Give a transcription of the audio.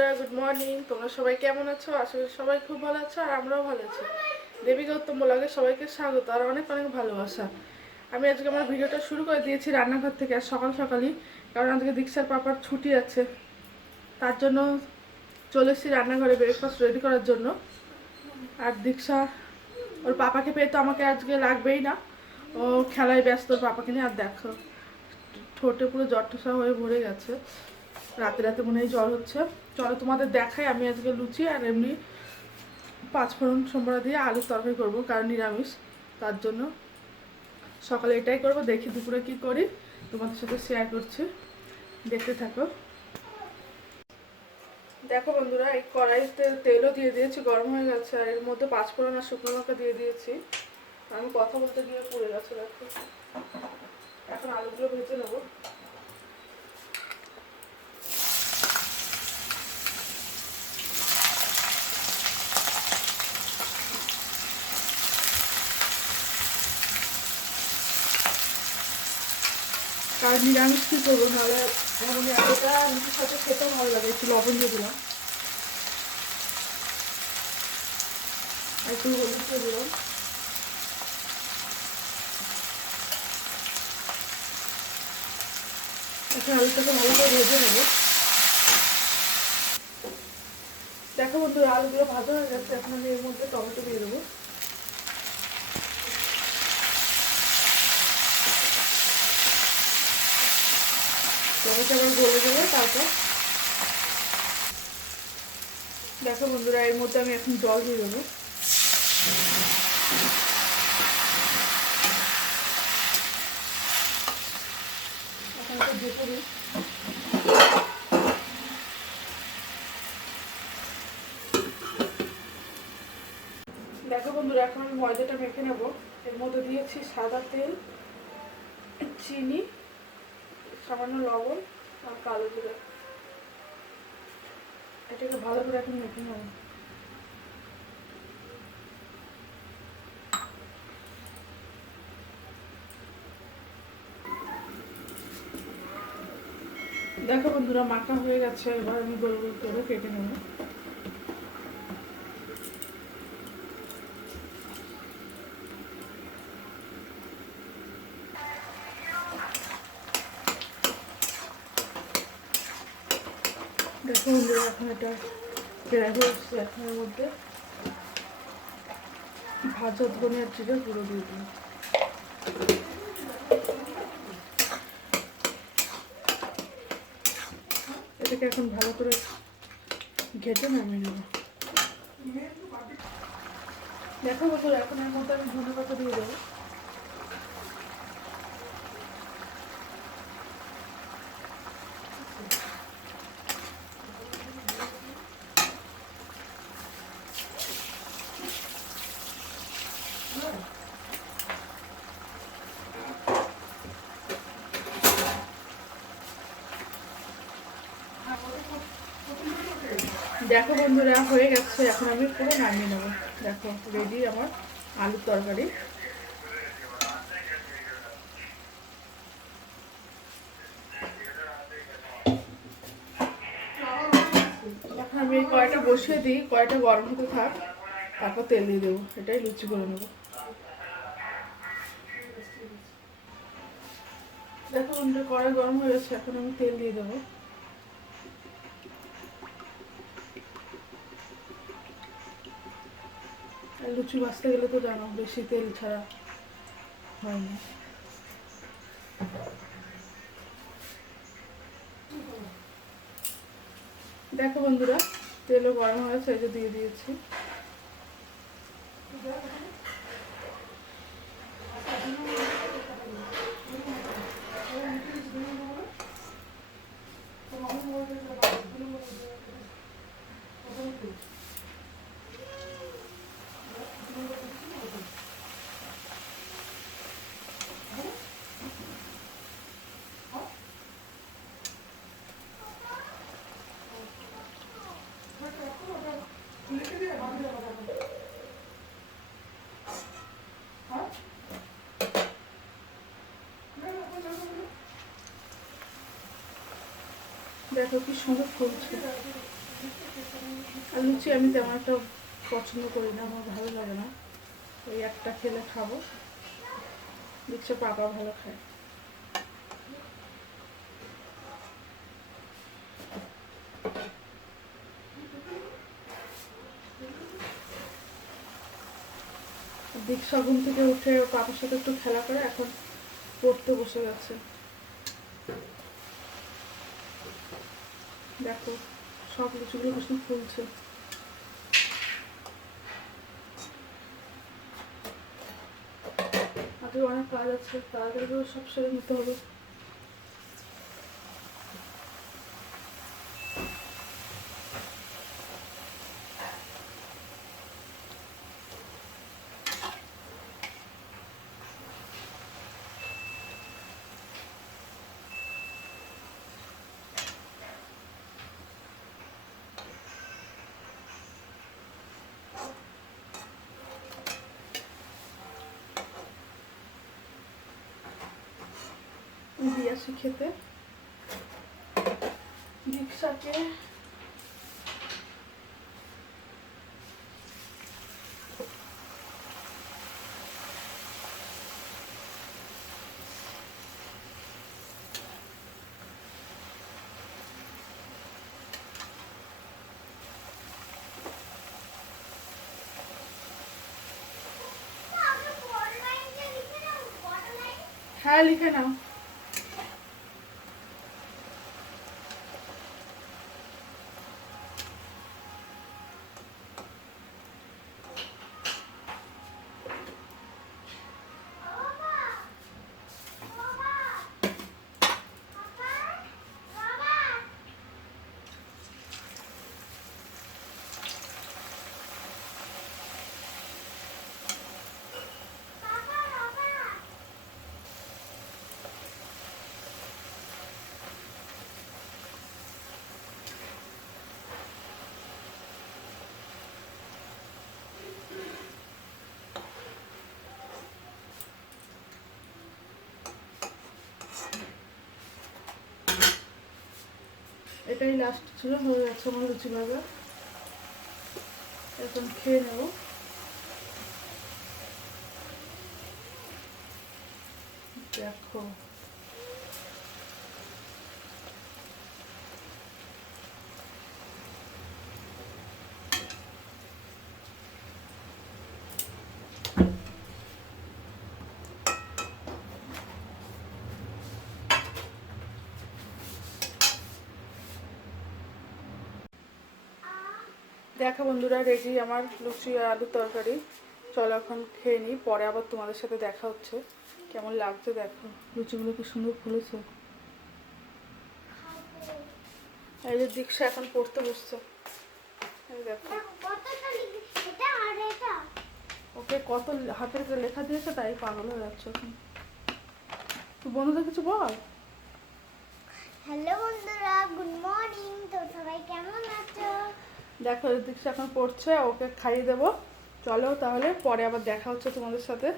বন্ধুরা good morning তোমরা সবাই কেমন আছো? করি সবাই খুব ভালো আছো আর আমরাও ভালো আছি। দেবী গৌতম বলাগে সবাইকে স্বাগত আর অনেক অনেক ভালোবাসা। আমি আজকে আমার ভিডিওটা শুরু করে দিয়েছি রান্নাঘর থেকে আর সকাল সকালই, কারণ আজকে দীক্ষার পাপার ছুটি আছে। তার জন্য চলে এসেছি রান্নাঘরে ব্রেকফাস্ট রেডি করার জন্য। আর দীক্ষা, ওর পাপাকে পেয়ে তো আমাকে আজকে লাগবেই না। ও খেলায় ব্যস্ত, ওর পাপাকে নিয়ে আর দেখো, ঠোঁটে পুরো ঠসা হয়ে ভরে গেছে। রাতে রাতে মনে হয় জ্বর হচ্ছে। চলো তোমাদের দেখাই, আমি আজকে লুচি আর এমনি পাঁচফোড়ন সোমবার দিয়ে আলুর তরকারি করব, কারণ নিরামিষ, তার জন্য। সকালে এটাই করব, দেখি দুপুরে কি করি। তোমাদের সাথে শেয়ার করছি। দেখতে থাকো। দেখো বন্ধুরা, এই কড়াইতে তেলও দিয়ে দিয়েছি, গরম হয়ে গেছে, আর এর মধ্যে পাঁচফোড়ন আর শুকনো লঙ্কা দিয়ে দিয়েছি। আমি কথা বলতে গিয়ে পড়ে গেছে, দেখো। এখন আলুগুলো ভেজে নেব। আর নিরামিষ কী করব? নাহলে এমন এতটা সাথে ভালো লাগে, একটু লবণ দিয়ে দিলাম। একটু হলুদ দিয়ে দিলাম। ভেজে দেখো বন্ধু আলুগুলো ভাজা হয়ে গেছে, এখন আমি এর মধ্যে টমেটো দিয়ে দেবো। টমেটো আবার গলে গেলে তারপর দেখো বন্ধুরা, এর মধ্যে আমি এখন জল দিয়ে দেবো। এখন ডেকে দিই দেখো বন্ধুরা, এখন আমি ময়দাটা মেখে নেব। এর মধ্যে দিয়েছি সাদা তেল, চিনি সামান্য লবণ আর কালো জিরা। এটাকে ভালো করে এখন মেখে নেব। দেখো বন্ধুরা, মাখা হয়ে গেছে, এবার আমি গোল গোল করে কেটে নেব। বন্ধুরা এখন এটা প্রায় হচ্ছে এখন এর মধ্যে ভাজা ধনিয়ার জিরে গুঁড়ো দিয়ে দিন এটাকে এখন ভালো করে ঘেটে নামিয়ে নেব। দেখো বন্ধুরা, এখন এর মধ্যে আমি ধনে পাতা দিয়ে দেবো। দেখো বন্ধুরা, হয়ে গেছে। এখন আমি পুরো নামিয়ে নেব। দেখো রেডি আমার আলুর তরকারি। এখন আমি কয়টা বসিয়ে দিই। কয়টা গরম হতে থাক, তারপর তেল দিয়ে দেবো। এটাই লুচি করে নেব। দেখো বন্ধুরা, কড়াই গরম হয়ে গেছে। এখন আমি তেল দিয়ে দেবো। লুচি ভাজতে গেলে তো জানো, বেশি তেল ছাড়া হয় না। দেখো বন্ধুরা, তেলও গরম হয়েছে এই যে দিয়ে দিয়েছি। দেখো কি সুন্দর ফুলছে আর লুচি আমি তেমন একটা পছন্দ করি না, আমার ভালো লাগে না। ওই একটা খেলে খাব। দেখছে পাপা ভালো খায়। ঘুম থেকে উঠে পাপার সাথে একটু খেলা করে, এখন পড়তে বসে গেছে দেখো, সব লুচিগুলো বেশি ফুলছে আজকে অনেক কাজ আছে, তাড়াতাড়ি সব সেরে নিতে হবে। দিয়ে খেতে। দীক্ষাকে হ্যাঁ লিখে নাও। এটাই লাস্ট ছিল হয়ে যাচ্ছে আমার লুচি ভাজা এখন খেয়ে নেব দেখো দেখো বন্ধুরা, রেডি আমার লুচি আর আলুর তরকারি। চলো এখন খেয়ে নিই, পরে আবার তোমাদের সাথে দেখা হচ্ছে। কেমন লাগছে দেখো। লুচিগুলো কি সুন্দর ফুলেছে। এই যে দীক্ষা এখন পড়তে বসছে। দেখো। ওকে কত হাতের লেখা দিয়েছে তাই পাগল হয়ে যাচ্ছে তুই বন্ধুদের কিছু বল? হ্যালো বন্ধুরা, গুড মর্নিং। তো সবাই কেমন আছো? দেখো দীক্ষা এখন পড়ছে, ওকে খাইয়ে দেবো। চলো তাহলে পরে আবার দেখা হচ্ছে তোমাদের সাথে।